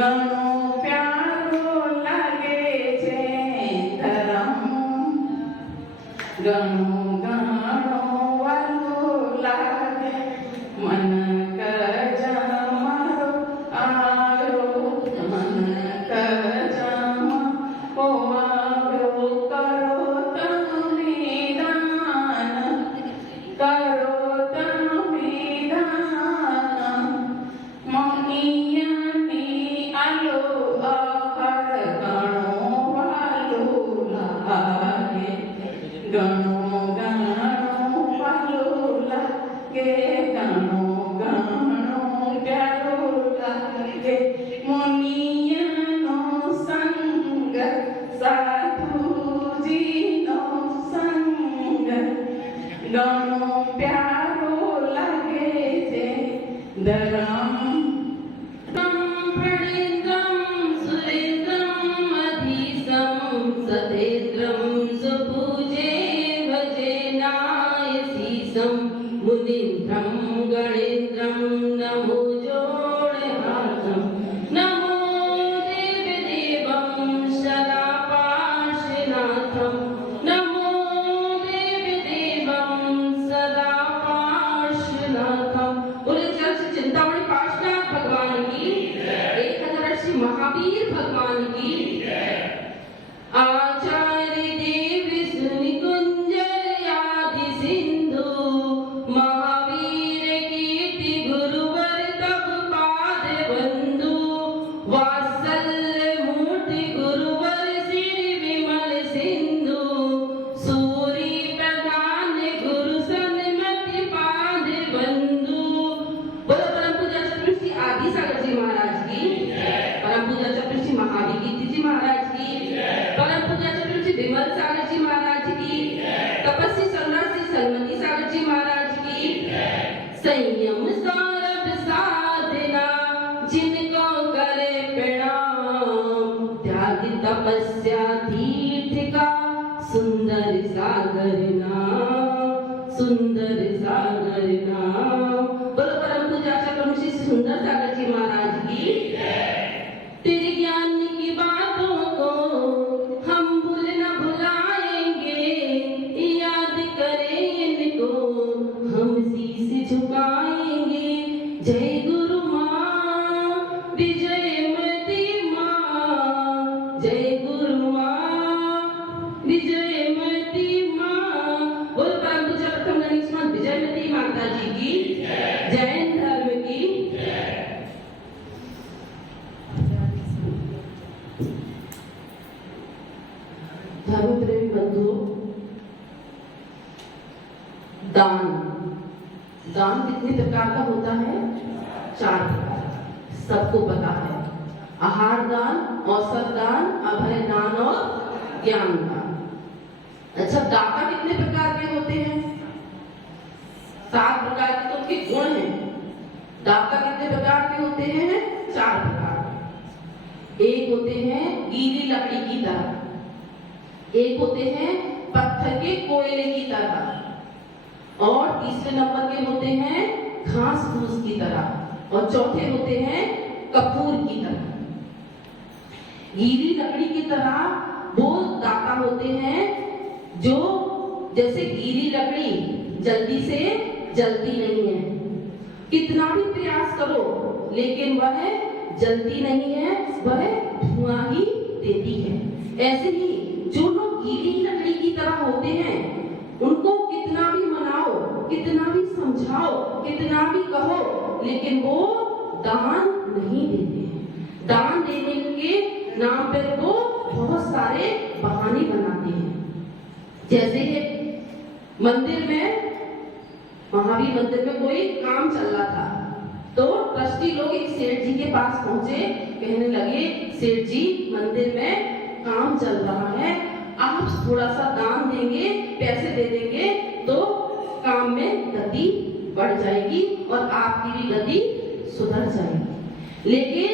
ઘણું પ્યારું લાગે છે ધરમ, ઘણું ઘણું વાલું લાગે મન કજ મારો આવ્યો, મન કજ ઓ આવ્યો. કરો તમે દાન, કરો તમે દાન, મનિયાની આલો અખર ઘણો વાલું લાગે, ઘણું ઘણું વાલું લાગે, ઘણું ઘણું પ્યારું લાગે. મુનિયાનો સંગ, સાધુજીનો સંગ ઘણું પ્યારું લાગે છે ધરમ. मुनीन्द्रं गणेन्द्रं नमो जोड़हार्थं, नमो देवदेवं सदा पार्श्वनाथं, नमो देवदेवं सदा पार्श्वनाथं. बोले जल से चिंतामणि पार्श्वनाथ भगवान की, 1008 महावीर भगवान की. आचार्य देव सुनि कुंजर आदि सिंधु, महावीर कीर्ति गुरुवर तब पाद बंधु, वात्सल्य मूर्ति गुरुवर श्री विमल सिंधु, सूरी प्रधान गुरु सन्मति पाद बंधु. बोलो परम पूज्य चतुर्श्री आदि सागर जी महाराज की, परम पूज्य चतुर्श्री महावीर कीर्ति जी महाराज की, परम पूज्य चतुर्श्री विमल सागर जी महाराज की, तपस्वी सम्राट श्री सन्मति सागर जी महाराज की. संयम सौरभ साधना जिनको करे प्रणाम, त्याग तपस्या तीर्थ का सुंदर सागर नाम, सुंदर सागर नाम. बोलो परम पूज्य चतुर्श्री सुंदर सागर जी महाराज की. तेरे ज्ञान की बातों को हम भूल न भुलाएंगे, याद करें इनको हम शीश झुकाएंगे. जय गुरु माँ विजयमती माँ, जय गुरु माँ विजयमती माँ. बोल परम पूज्य प्रथम गणेश माँ विजयमती माता जी की, जैन धर्म की. धर्मप्रेमी बंधुओं, दान दान कितने प्रकार का होता है? 4 प्रकार, सबको पता है. आहार दान, औषध दान, अभय दान और ज्ञान दान. अच्छा, दाता कितने प्रकार के होते हैं? 7 प्रकार के तो उनके गुण हैं. दाता कितने प्रकार के होते हैं? 4 प्रकार. एक होते हैं गीली लकड़ी की तरह, एक होते हैं पत्थर के कोयले की तरह, और तीसरे नंबर के होते हैं घास फूस की तरह, और चौथे होते हैं कपूर की तरह. गीली लकड़ी की तरह वो दाता होते हैं जो, जैसे गीली लकड़ी जल्दी से जलती नहीं है, कितना भी प्रयास करो लेकिन वह जलती नहीं है, वह धुआं ही देती है. ऐसे ही जो लोग गीली लकड़ी की तरह होते हैं, उनको कितना भी मनाओ, कितना भी समझाओ, कितना भी कहो, लेकिन वो दान नहीं देते हैं. दान देने के नाम पर वो बहुत सारे बहाने बनाते हैं. जैसे मंदिर में, महावीर मंदिर में कोई काम चल रहा था, तो ट्रस्टी लोग एक सेठ जी के पास पहुंचे, कहने लगे सेठ जी मंदिर में काम चल रहा है, आप थोड़ा सा दान देंगे, पैसे दे देंगे तो काम में गति बढ़ जाएगी और आपकी भी गति सुधर जाएगी. लेकिन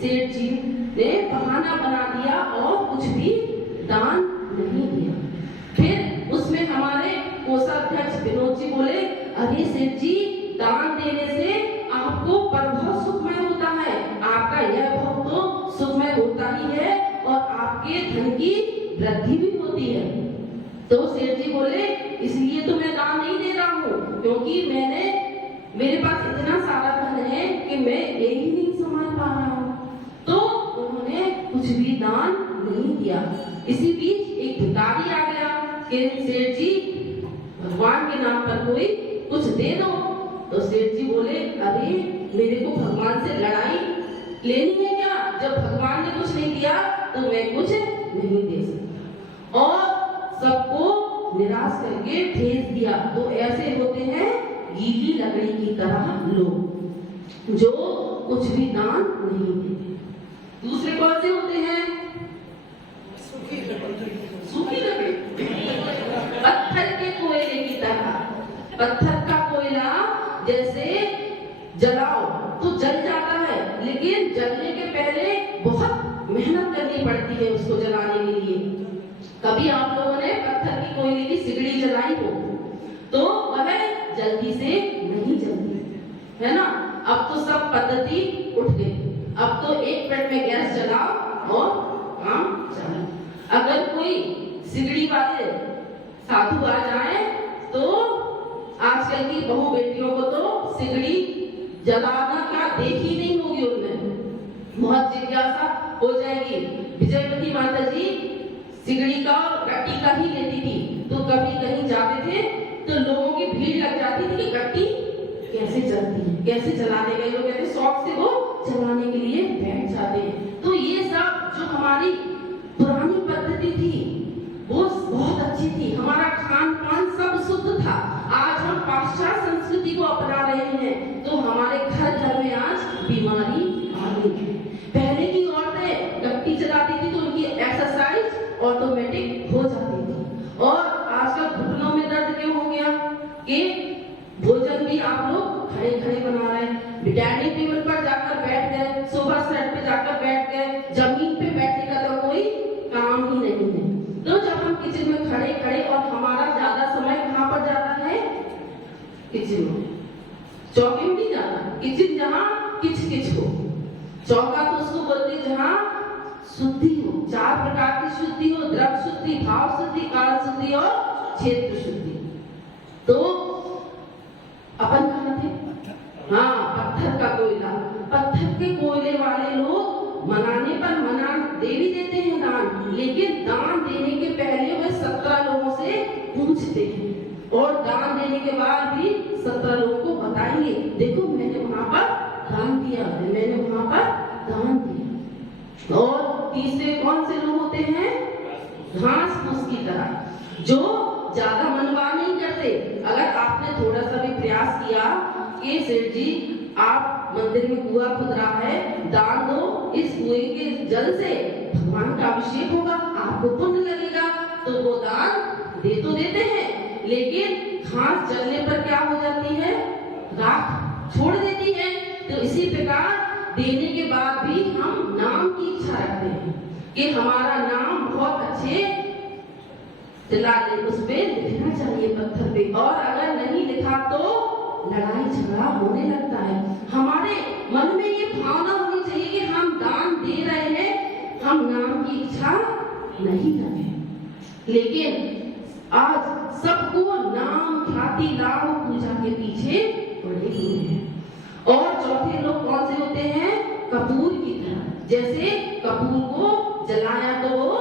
सेठ जी ने बहाना बना दिया और कुछ भी दान नहीं दिया. फिर उसमें हमारे कोषाध्यक्ष विनोद जी बोले, अरे सेठ जी, दान देने से आपको परभव सुखमय होता है, आपका यह भव तो आपके धन की वृद्धि भी होती है। तो सेठ जी बोले इसलिए तो मैं दान नहीं दे रहा हूँ, क्योंकि मेरे पास इतना सारा धन है कि मैं एक ही नहीं संभाल पा रहा हूँ। तो उन्होंने कुछ भी दान नहीं दिया। इसी बीच एक भिखारी आ गया कि सेठ जी भगवान के नाम पर कोई कुछ दे दो। तो सेठ जी बोले अरे मेरे को भगवान से लड़ाई लेनी है क्या? जब भगवान ने कुछ नहीं दिया तो मैं कुछ नहीं दे सकता। और सबको निराश करके भेज दिया। तो ऐसे होते हैं गीली लकड़ी की तरह लोग जो कुछ भी दान नहीं देते। दूसरे कौन से होते हैं? सूखी लकड़ी, पत्थर के कोयले की तरह। पत्थर का कोयला जैसे जलाओ तो जल जाता है, लेकिन जलने के पहले बहुत मेहनत करनी पड़ती है उसको जलाने के लिए। कभी आप लोगों ने पत्थर की कोयले की सिगड़ी जलाई हो तो वह जल्दी से नहीं जलती है ना। अब तो सब पद्धति उठ गई। अब तो एक मिनट में गैस जलाओ और काम चलाओ। अगर कोई सिगड़ी वाले साधु आ जाए तो आजकल की बहू बेटियों को तो सिगड़ी जलाना क्या देखी नहीं होगी। उनमें बहुत जिज्ञासा हो जाएगी। विजयवती माता जी सिगड़ी का और गट्टी का ही लेती थी। तो कभी कहीं जाते थे तो लोगों की भीड़ लग जाती थी कि गट्टी कैसे चलती है, कैसे चलाने गए लोग कहते शौक से वो चलाने के लिए बैठ जाते हैं। तो ये सब जो हमारी पुरानी पद्धति थी वो बहुत अच्छी थी। हमारा खान पान सब शुद्ध था। आज हम पाश्चात्य संस्कृति को अपना रहे हैं तो हमारे घर घर में आज बीमारी आ गई है। पहले की औरतें गट्टी चलाती थी तो उनकी एक्सरसाइज ऑटोमेटिक हो जाती थी। और आजकल घुटनों में दर्द क्यों हो गया कि भोजन भी आप लोग खड़े खड़े बना रहे हैं। डाइनिंग टेबल पर जाकर बैठ गए, सोफा सेट पे जाकर बैठ गए, जमीन पे बैठने का तो कोई काम ही नहीं है। तो जब हम किचन में खड़े खड़े और हमारा ज्यादा समय कहाँ पर जाता है? किचन में। चौके में नहीं जाता। किचन जहाँ किच किच हो। चौका तो उसको बोलते हैं जहाँ शुद्धि हो। 4 प्रकार की शुद्धि हो, द्रव शुद्धि, भाव शुद्धि, काल शुद्धि और क्षेत्र शुद्धि। तो अपन कहाँ थे? हाँ, पत्थर का कोयला। पत्थर के कोयले वाले लोग मनाने पर मना दे भी देते हैं दान, लेकिन दान देने के पहले वे 17 लोगों से पूछते हैं और दान देने के बाद भी 17 लोगों को बताएंगे देखो मैंने वहां पर दान दिया है, मैंने वहां पर दान दिया। और तीसरे कौन से लोग होते हैं? घास फूस की तरह जो ज्यादा मनवा नहीं करते। अगर आपने थोड़ा सा भी प्रयास किया कि सेठ जी आप मंदिर में कुआं खुद रहा है, दान दो, इस कुएं के जल से भगवान का अभिषेक होगा, आपको पुण्य लगेगा, तो वो दान दे तो देते हैं, लेकिन घास जलने पर क्या हो जाती है? राख छोड़ देती है। तो इसी प्रकार देने के बाद भी हम नाम की इच्छा रखते हैं कि हमारा नाम बहुत अच्छे चिल्ला दे, उस पे लिखना चाहिए पत्थर पे। और अगर नहीं लिखा तो लड़ाई झगड़ा होने लगता है। हमारे मन में ये भावना होनी चाहिए कि हम दान दे रहे हैं, हम नाम की इच्छा नहीं रखें। लेकिन आज सबको नाम ख्याति लाभ पूजा के पीछे पड़े हुए हैं। और चौथे लोग कौन से होते हैं? कपूर की तरह। जैसे कपूर को जलाया तो वो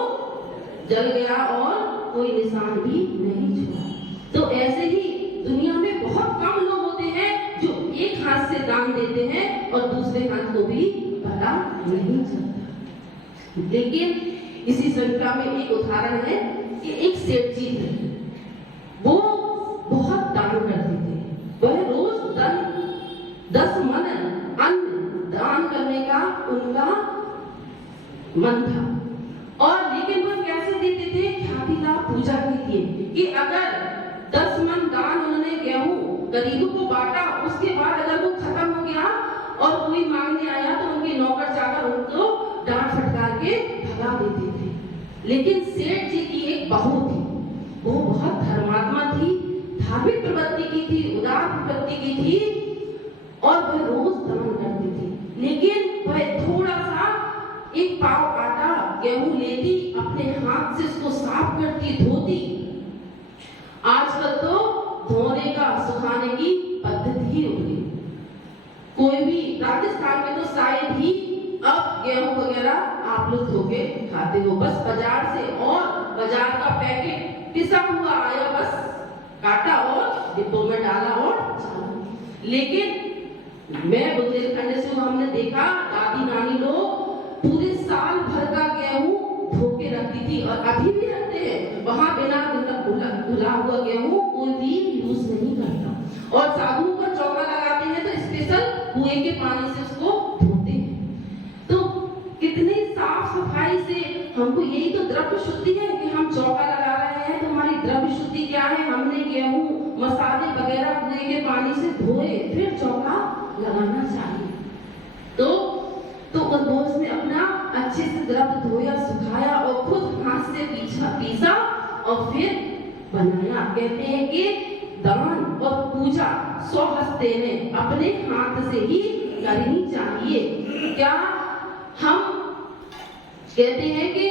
जल गया और कोई निशान भी नहीं छोड़ा। तो ऐसे ही दुनिया में बहुत कम लोग होते हैं जो एक हाथ से दान देते हैं और दूसरे हाथ को भी पता नहीं चलता। लेकिन इसी संख्या में एक उदाहरण है कि एक सेठ जी थे, वो बहुत दान करते थे। वह रोज 10 मन अन्न दान करने का उनका मन था। और लेकिन वो कैसे देते थे? ख्याति लाभ पूजा के लिए कि अगर 10 मन दान उन्होंने गेहूं गरीबों को बांटा, उसके बाद अगर वो खत्म हो गया और कोई मांगने आया तो उनके नौकर जाकर उनको डांट फटकार के भगा देते थे। लेकिन सेठ जी की एक बहू थी, वो बहुत धर्मात्मा थी, धार्मिक प्रवृत्ति की थी, उदार प्रवृत्ति की थी और वह रोज दान करती थी। लेकिन वह थोड़ा सा एक पाव आटा गेहूं लेती आजकल तो धोने का सुखाने की पद्धति ही हो गई। कोई भी राजस्थान में तो शायद ही अब गेहूं वगैरह आप लोग धो के खाते हो, बस बाजार से, और बाजार का पैकेट पिसा हुआ आया, बस काटा और डिब्बों में डाला और चला। लेकिन मैं बुंदेलखंड से हूं, हमने देखा दादी नानी लोग पूरे साल भर का गेहूं धो के रखती थी, और अभी भी रखते हैं। वहां बिना धुला हुआ गेहूं कोई भी यूज नहीं करता। और साबुन का चौका लगाते हैं तो स्पेशल कुएं के पानी से उसको धोते हैं। तो कितनी साफ सफाई से, हमको यही तो द्रव्य शुद्धि है कि हम चौका लगा रहे हैं, तो हमारी द्रव्य शुद्धि क्या है? हमने गेहूं मसाले वगैरह कुएं के पानी से धोए फिर चौका लगाना चाहिए। तो उसने अपना अच्छे से द्रव्य धोया, सुखाया और खुद हाथ से पीसा और फिर बनाया। कहते हैं कि दान और पूजा स्वहस्ते ने अपने हाथ से ही करनी चाहिए। क्या हम कहते हैं कि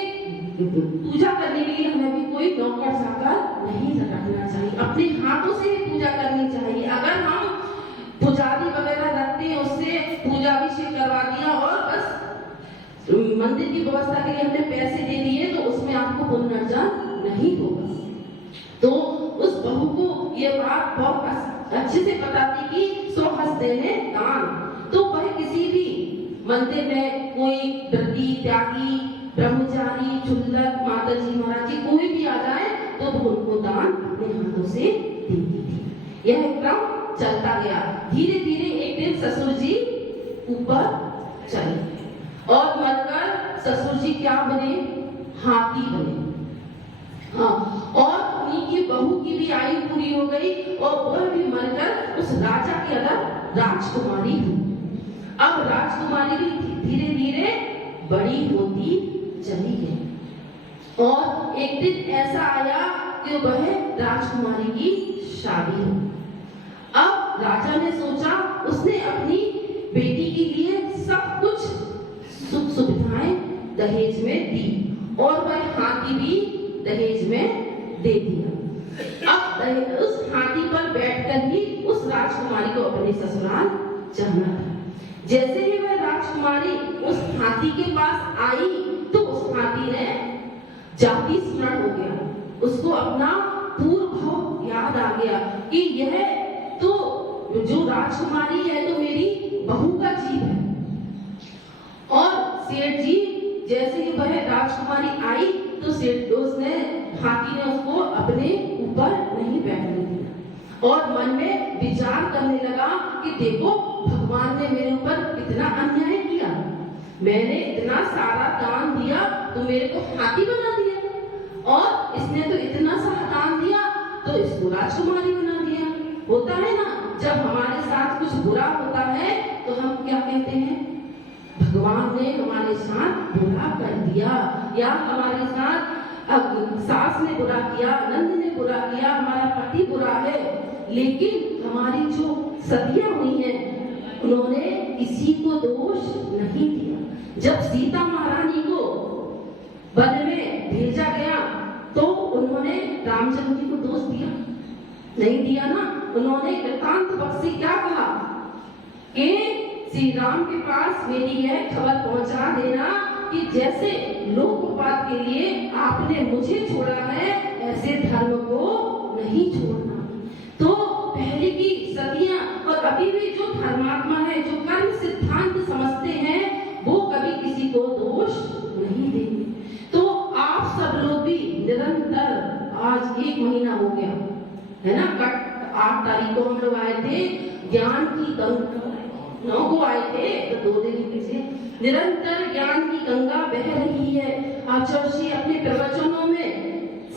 पूजा करने के लिए हमें भी कोई नौकर चाकर नहीं रखना चाहिए, अपने हाथों से ही पूजा करनी चाहिए। अगर हम पुजारी वगैरह रखते हैं, उससे पूजा अभिषेक करवा दिया और बस मंदिर की व्यवस्था के लिए हमने पैसे दे दिए, तो उसमें आपको पुनर्जन्म नहीं होगा। तो उस बहू को ये बात बहुत अच्छे से पता थी कि स्वहस्ते ने दान। तो वह किसी भी मंदिर में कोई व्रती, त्यागी, ब्रह्मचारी, चुल्लक, माताजी, महाराज जी कोई भी आ जाए तो वो उनको दान अपने हाथों से देती थी। यह क्रम चलता गया। धीरे धीरे एक दिन ससुर जी ऊपर चले और मरकर ससुर जी क्या बने? हाथी बने। हाँ, और उन्हीं की बहू की भी आयु पूरी हो गई और वह भी मरकर उस राजा के अंदर राजकुमारी हुई। अब राजकुमारी भी धीरे धीरे बड़ी होती चली गई और एक दिन ऐसा आया कि वह राजकुमारी की शादी हो। अब राजा ने सोचा, उसने अपनी बेटी के लिए सब कुछ सुख सुविधाएं दहेज में दी और वह हाथी भी दहेज में दे दिया। अब उस हाथी पर बैठकर ही उस राजकुमारी को अपने ससुराल जाना था। जैसे ही वह राजकुमारी उस हाथी के पास आई तो उस हाथी ने जाति स्मरण हो गया, उसको अपना पूर्व भाव याद आ गया कि यह तो जो राजकुमारी है तो मेरी बहू का जीव है। और सेठ जी जैसे ही वह राजकुमारी आई तो सेठ उसने हाथी ने उसको अपने ऊपर नहीं बैठने दिया और मन में विचार करने लगा कि देखो भगवान ने मेरे ऊपर कितना अन्याय किया, मैंने इतना सारा दान दिया तो मेरे को हाथी बना दिया और इसने तो इतना सा दान दिया तो इसको राजकुमारी बना दिया। होता है ना, जब हमारे साथ कुछ बुरा होता है तो हम क्या कहते हैं? भगवान ने हमारे साथ बुरा कर दिया, या हमारे साथ सास ने बुरा किया, नंद ने बुरा किया, हमारा पति बुरा है। लेकिन हमारी जो सतियां हुई हैं उन्होंने किसी को दोष नहीं दिया। जब सीता महारानी को वन में भेजा गया तो उन्होंने रामचंद्र जी को दोष दिया? नहीं दिया ना। उन्होंने वृत्तांत बख्शी क्या कहा कि श्री राम के पास मेरी यह खबर पहुंचा देना कि जैसे लोकपात के लिए आपने मुझे छोड़ा है ऐसे धर्म को नहीं छोड़ना। तो पहले की सतियां और अभी भी जो धर्मात्मा है, जो कर्म सिद्धांत समझते हैं, वो कभी किसी को दोष नहीं देंगे। तो आप सब लोग भी निरंतर, आज 1 महीना हो गया है ना, 8 तारीख को हम लोग आए थे, ज्ञान की गंगा 9 को आए थे तो 2 दिन पीछे निरंतर ज्ञान की गंगा बह रही है। आचार्य जी अपने प्रवचनों में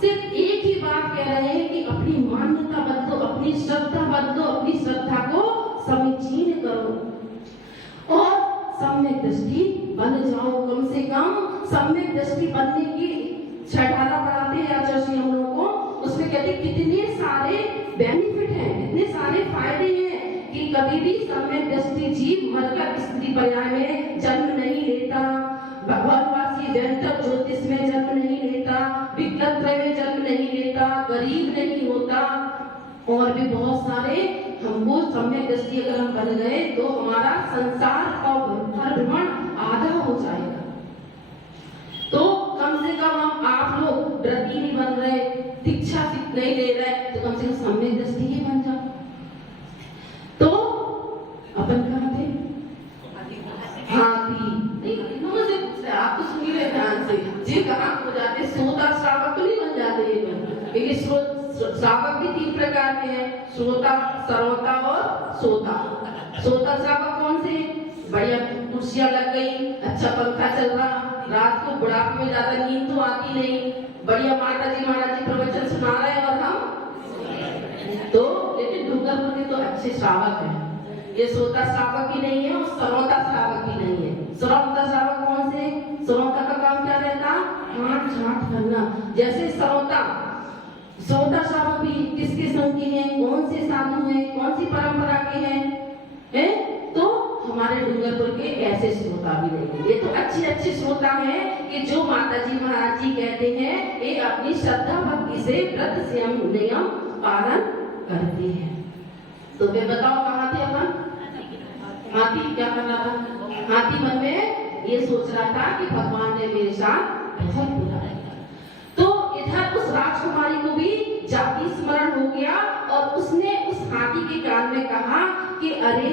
सिर्फ एक ही बात कह रहे हैं कि अपनी मान्यता बदलो, अपनी श्रद्धा बदलो, अपनी श्रद्धा को समीचीन करो और सम्यक दृष्टि बन जाओ। कम से कम सम्यक दृष्टि बनने की छठाला बढ़ाते हैं आचार्य जी हम लोगों को। उसमें कहते कितने सारे बेनिफिट हैं, कितने सारे फायदे हैं कि कभी भी सम्यक दृष्टि जीव मरकर स्त्री पर्याय में जन्म नहीं लेता, भगवानवासी व्यंतर ज्योतिष में जन्म नहीं लेता, विकलत्रय में जन्म नहीं लेता, गरीब नहीं होता, और भी बहुत सारे हमको सम्यक दृष्टि अगर हम बन गए तो हमारा संसार का भ्रमण आधा हो जाएगा। तो कम से कम हम आप लोग व्रती नहीं बन रहे, दीक्षा नहीं ले रहे, तो कम से कम सम्यक दृष्टि ही बन जाओ। तो अपन कहाँ थे? हाथी मुझे पूछ रहे, आप तो सुन ही रहे ध्यान से जी, कहाँ हो जाते? श्रोता श्रावक तो नहीं बन जाते ये बन, क्योंकि श्रावक भी 3 प्रकार के हैं, श्रोता, श्रोता और सोता। श्रोता श्रावक कौन से? बढ़िया कुर्सियां लग गई, अच्छा पंखा चल रहा, रात को बुढ़ापे में ज्यादा नींद तो आती नहीं, बढ़िया माता जी महाराज जी प्रवचन सुना रहे हैं और हम तो, लेकिन डूंगरपुर के तो अच्छे श्रावक हैं। ये श्रोता श्रावक ही नहीं है और श्रोता श्रावक ही नहीं है। श्रोता श्रावक कौन से? श्रोता का काम क्या रहता? हाथ छाट करना। जैसे श्रोता श्रावक भी किसके संग के हैं, कौन से साधु हैं, कौन सी परंपरा के हैं? तो हमारे डूंगरपुर के ऐसे श्रोता भी नहीं है। ये तो अच्छे श्रोता हैं कि जो माता जी महाराज जी कहते हैं ये अपनी श्रद्धा भक्ति से व्रत संयम नियम पालन करते हैं। तो वे बताओ कहाँ थे अपन? हाथी क्या कर रहा था? हाथी मन में ये सोच रहा था कि भगवान ने मेरे साथ बहुत बुरा किया। तो इधर उस राजकुमारी को भी जाति स्मरण हो गया और उसने उस हाथी के कान में कहा कि अरे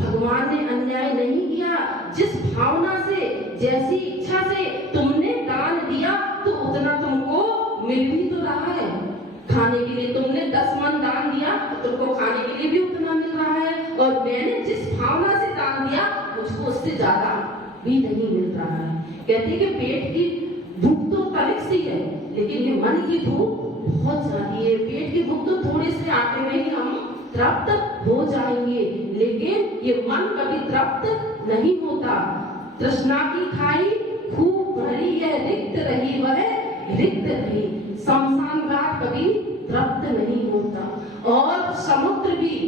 भगवान ने अन्याय नहीं किया, जिस भावना से जैसी इच्छा से तुमने दान दिया तो उतना तुमको मिल भी तो रहा है खाने के लिए। तुमने 10 मन दान दिया तो तुमको खाने के लिए भी उतना मिल रहा है, और मैंने जिस भावना से दान दिया मुझको उससे ज्यादा भी नहीं मिल रहा है। कहते कि पेट की भूख तो तनिक सी है, लेकिन ये मन की भूख बहुत ज्यादा है। पेट की भूख तो थोड़े से आटे में ही हम तृप्त हो जाएंगे, लेकिन ये मन कभी तृप्त नहीं होता। तृष्णा की खाई खूब भरी है, रिक्त रही वह रिक्त रही। शमशान घाट कभी तृप्त नहीं होता और समुद्र भी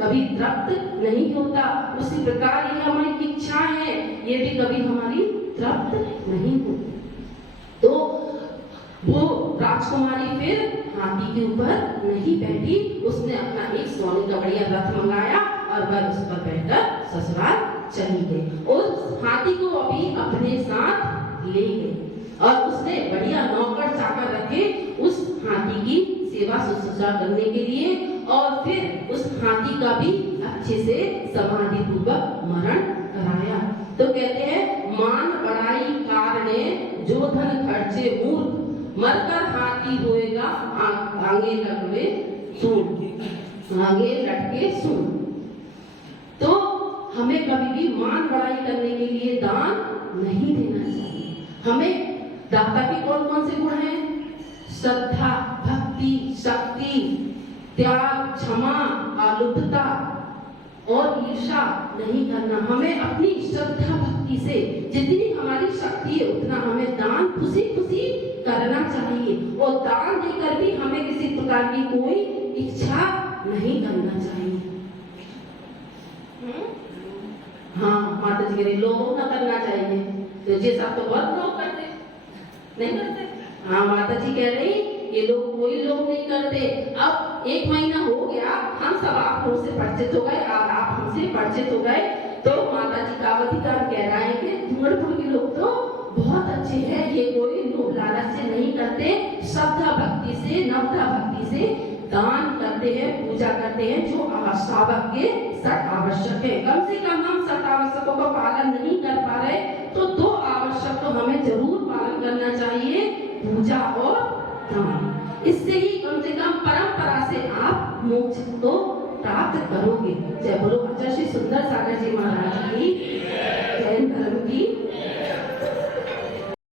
कभी तृप्त नहीं होता। उसी प्रकार ये हमारी इच्छा है, ये भी कभी हमारी तृप्त नहीं होती। तो वो राजकुमारी फिर हाथी के ऊपर नहीं बैठी, उसने अपना एक सोने का बढ़िया रथ मंगाया और वह उस पर बैठकर ससुराल चली गई। उस हाथी को अभी अपने साथ ले गई और उसने बढ़िया नौकर चाकर रखे उस हाथी की सेवा शुश्रूषा करने के लिए, और फिर उस हाथी का भी अच्छे से समाधि पूर्वक मरण कराया। तो कहते हैं मान बड़ाई कारणे जो धन खर्चे मूर्ख, मरकर हाथी होएगा आगे लटके सुन, आगे लटके सुन। तो हमें कभी भी मान बड़ाई करने के लिए दान नहीं देना चाहिए। हमें दाता के कौन कौन से गुण हैं? श्रद्धा, भक्ति, शक्ति, त्याग, क्षमा, आलुपता और ईर्षा नहीं करना। हमें अपनी श्रद्धा भक्ति से जितनी हमारी शक्ति है उतना हमें दान खुशी खुशी करना चाहिए, और दान देकर भी हमें किसी प्रकार की कोई इच्छा नहीं करना चाहिए। हाँ, माता जी कह रही लोभ न करना चाहिए, तो ये सब तो बहुत लोग करते नहीं करते। हाँ, माता जी कह रही ये लोग कोई लोग नहीं करते। अब 1 महीना हो गया, हम सब आप लोगों से परिचित हो गए और आप हमसे परिचित हो गए, तो माता जी कावतिकार कह रहा है कि डूंगरपुर के लोग तो बहुत अच्छे हैं, ये कोई लोभ लालच से नहीं करते, श्रद्धा भक्ति से, नवता भक्ति से दान करते हैं, पूजा करते हैं, जो श्रावक के 7 आवश्यक है। कम से कम हम 7 आवश्यकों का पालन नहीं कर पा रहे, तो 2 आवश्यक तो हमें जरूर पालन करना चाहिए, पूजा और दान। इससे ही कम से कम परंपरा से आप मोक्ष को प्राप्त करोगे। जय बोलो आचार्य श्री सुंदर सागर जी महाराज की, जैन धर्म की।